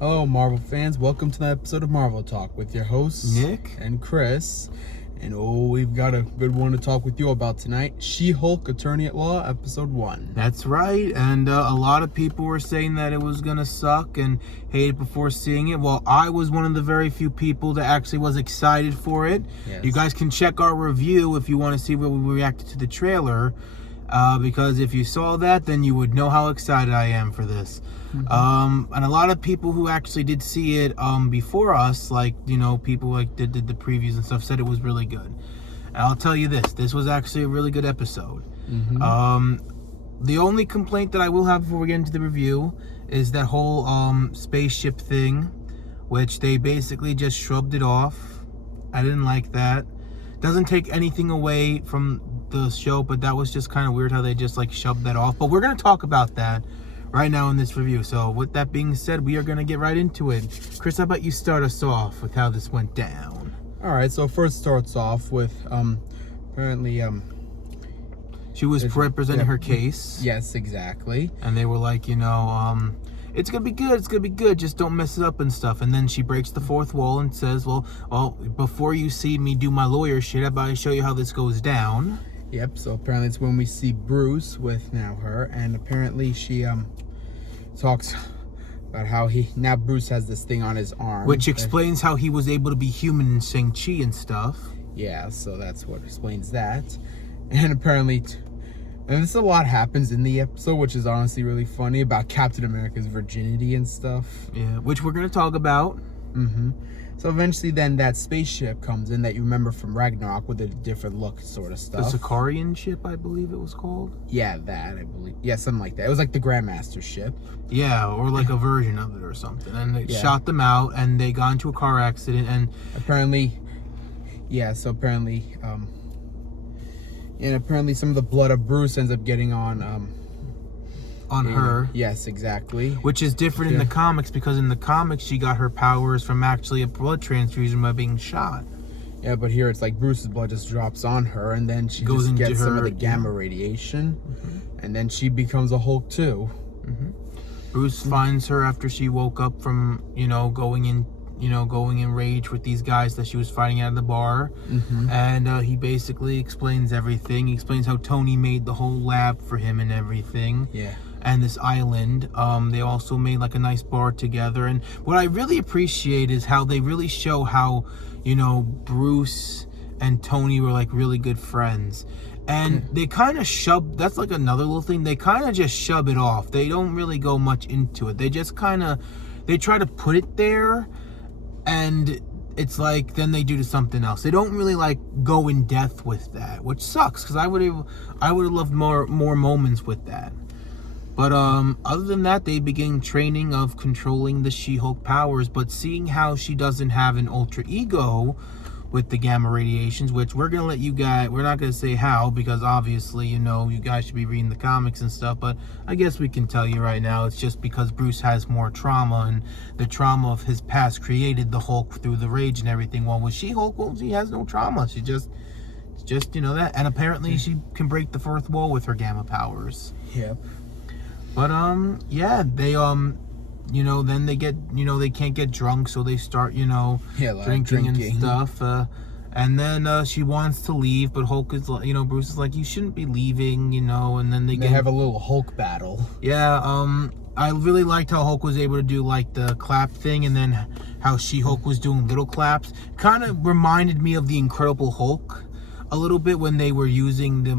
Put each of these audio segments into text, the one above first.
Hello, Marvel fans. Welcome to the episode of Marvel Talk with your hosts, Nick and Chris. And we've got a good one to talk with you about tonight. She-Hulk Attorney at Law, Episode 1. That's right, and a lot of people were saying that it was gonna suck and hate it before seeing it. Well, I was one of the very few people that actually was excited for it. Yes. You guys can check our review if you want to see where we reacted to the trailer, because if you saw that, then you would know how excited I am for this. And a lot of people who actually did see it before us, like, you know, people like did the previews and stuff, said it was really good. And I'll tell you this was actually a really good episode. The only complaint that I will have before we get into the review is that whole spaceship thing, which they basically just shrugged it off. I didn't like that. Doesn't take anything away from the show, but that was just kind of weird how they just like shoved that off. But we're going to talk about that right now in this review. So with that being said, we are going to get right into it. Chris, how about you start us off with how this went down? All right, so first starts off with apparently she was representing her case. Yes, exactly. And they were like, you know, it's gonna be good, just don't mess it up and stuff. And then she breaks the fourth wall and says, well, before you see me do my lawyer shit, how about I show you how this goes down? Yep, so apparently it's when we see Bruce with now her, and apparently she talks about how now Bruce has this thing on his arm. Which explains how he was able to be human in Shang-Chi and stuff. Yeah, so that's what explains that. And apparently, and this a lot happens in the episode, which is honestly really funny, about Captain America's virginity and stuff. Yeah, which we're going to talk about. So eventually then that spaceship comes in that you remember from Ragnarok with a different look sort of stuff. The Sicarian ship, I believe it was called. Yeah, that, I believe. Yeah, something like that. It was like the Grandmaster ship. Yeah, or like a version of it or something. And it shot them out, and they got into a car accident, and apparently, yeah, so apparently, and apparently some of the blood of Bruce ends up getting on her. Yes, exactly. Which is different in the comics, because in the comics she got her powers from actually a blood transfusion by being shot. Yeah, but here it's like Bruce's blood just drops on her, and then she goes just into gets some of her, the gamma radiation, and then she becomes a Hulk too. Bruce finds her after she woke up from, going in rage with these guys that she was fighting at the bar. And he basically explains everything. He explains how Tony made the whole lab for him and everything. Yeah. And this island. They also made like a nice bar together. And what I really appreciate is how they really show how, Bruce and Tony were like really good friends. And they kind of that's like another little thing. They kind of just shove it off. They don't really go much into it. They just they try to put it there, and it's like then they do something else. They don't really like go in depth with that, which sucks, because I would have loved more moments with that. But other than that, they begin training of controlling the She-Hulk powers, but seeing how she doesn't have an alter ego with the gamma radiations, which we're gonna let you guys, we're not gonna say how, because obviously, you guys should be reading the comics and stuff, but I guess we can tell you right now, it's just because Bruce has more trauma, and the trauma of his past created the Hulk through the rage and everything. Well, with She-Hulk, well, she has no trauma. She just that, and apparently she can break the fourth wall with her gamma powers. Yep. But yeah, they then they get, they can't get drunk, so they start, drinking and stuff. And then she wants to leave, but Hulk is, Bruce is like, you shouldn't be leaving, and then they have a little Hulk battle. Yeah, I really liked how Hulk was able to do like the clap thing, and then how She-Hulk was doing little claps. Kind of reminded me of the Incredible Hulk a little bit when they were using the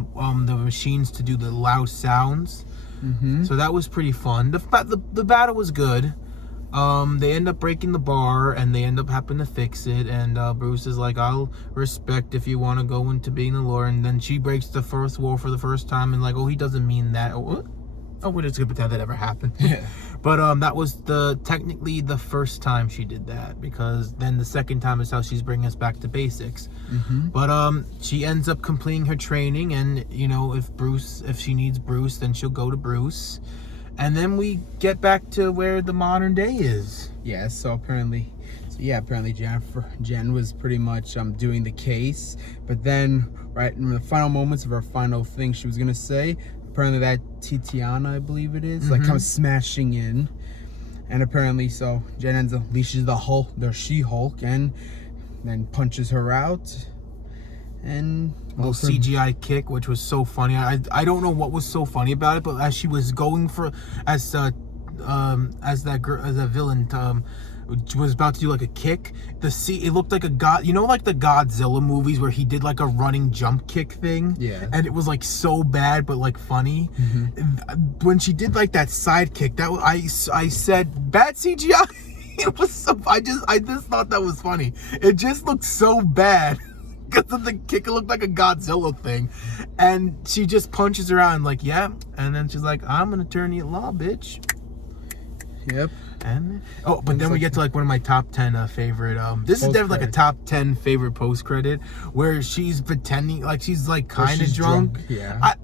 machines to do the loud sounds. So that was pretty fun. The battle was good. They end up breaking the bar, and they end up having to fix it. And Bruce is like, I'll respect if you want to go into being a lawyer. And then she breaks the fourth wall for the first time, and like, oh, he doesn't mean that. Oh, we're just gonna pretend that ever happened. Yeah. But that was technically the first time she did that, because then the second time is how she's bringing us back to basics. But she ends up completing her training, and if she needs Bruce, then she'll go to Bruce, and then we get back to where the modern day is. Yeah. So apparently Jen was pretty much doing the case, but then right in the final moments of her final thing she was gonna say, apparently that Titiana, I believe it is, like comes smashing in, And apparently, so Jen ends up unleashes the She-Hulk, and then punches her out. And a little CGI kick, which was so funny. I don't know what was so funny about it, but as she was going for as that girl, as a villain, was about to do like a kick, it looked like a god, you know, like the Godzilla movies where he did like a running jump kick thing. Yeah. And it was like so bad but like funny. When she did like that side kick, that I said bad CGI. It was so, I just thought that was funny. It just looked so bad. Because of the kick, it looked like a Godzilla thing. And she just punches her out and like, yeah. And then she's like, I'm gonna turn you law, bitch. Yep. And but then we get to like one of my top 10 favorite. This is definitely like a top 10 favorite post credit where she's pretending like she's like kind of drunk. Yeah.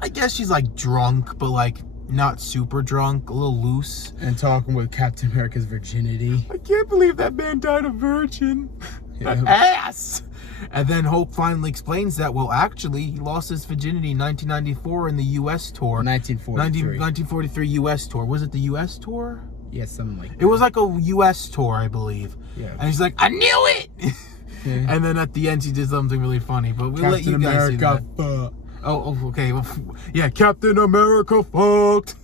I guess she's like drunk, but like not super drunk, a little loose. And talking with Captain America's virginity. I can't believe that man died a virgin. Yeah. Ass. And then Hulk finally explains that, well, actually, he lost his virginity in 1994 in the U.S. tour. 1943 U.S. tour. Was it the U.S. tour? Yeah, something like that. It was like a U.S. tour, I believe. Yeah. And he's like, I knew it! Yeah. And then at the end, she did something really funny. But we'll let you guys see that. Oh, okay. Well, yeah, Captain America fucked.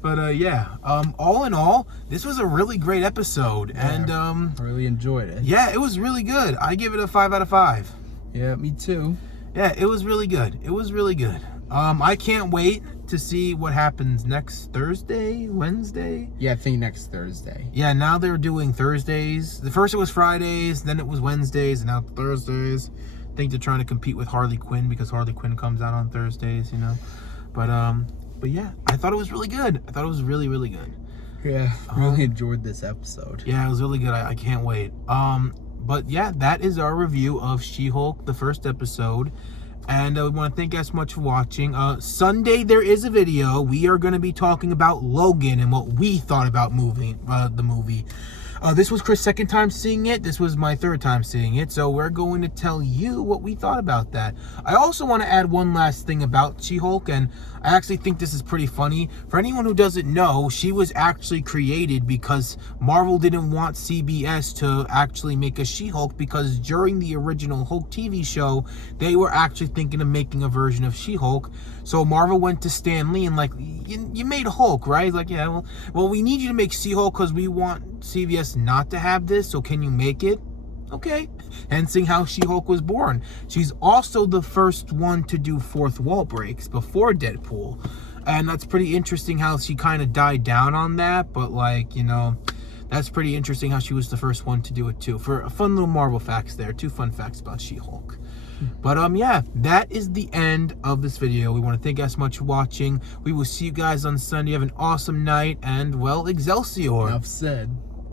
But yeah, all in all, this was a really great episode, and I really enjoyed it. Yeah, it was really good. I give it a 5 out of 5. Yeah, me too. Yeah, it was really good. It was really good. I can't wait to see what happens next Thursday, Wednesday. Yeah, I think next Thursday. Yeah, now they're doing Thursdays. The first it was Fridays, then it was Wednesdays, and now Thursdays. I think they're trying to compete with Harley Quinn because Harley Quinn comes out on Thursdays, you know. But yeah, I thought it was really good. I thought it was really, really good. Yeah, really enjoyed this episode. Yeah, it was really good. I can't wait. But yeah, that is our review of She-Hulk, the first episode. And we want to thank you guys so much for watching. Sunday, there is a video. We are going to be talking about Logan and what we thought about the movie. This was Chris' second time seeing it. This was my third time seeing it. So we're going to tell you what we thought about that. I also want to add one last thing about She-Hulk, and I actually think this is pretty funny. For anyone who doesn't know, she was actually created because Marvel didn't want CBS to actually make a She-Hulk, because during the original Hulk TV show, they were actually thinking of making a version of She-Hulk. So Marvel went to Stan Lee and like, you made Hulk, right? He's like, yeah, well, we need you to make She-Hulk because we want CBS not to have this, so can you make it? Okay. And seeing how She-Hulk was born. She's also the first one to do fourth wall breaks before Deadpool. And that's pretty interesting how she kind of died down on that, but like, you know, that's pretty interesting how she was the first one to do it too. For fun little Marvel facts there, 2 fun facts about She-Hulk. But yeah, that is the end of this video. We want to thank you guys so much for watching. We will see you guys on Sunday. Have an awesome night, and well, Excelsior. Enough said.